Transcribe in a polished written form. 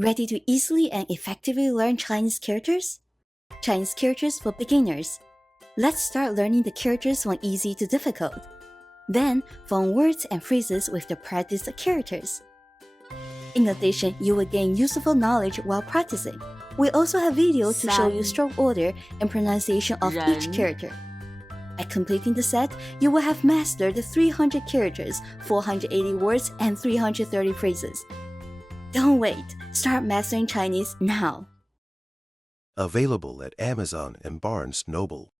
Ready to easily and effectively learn Chinese characters? Chinese characters for beginners. Let's start learning the characters from easy to difficult. Then, form words and phrases with the practiced characters. In addition, you will gain useful knowledge while practicing. We also have videos to show you stroke order and pronunciation of each character. By completing the set, you will have mastered the 300 characters, 480 words, and 330 phrases. Don't wait! Start mastering Chinese now! Available at Amazon and Barnes & Noble.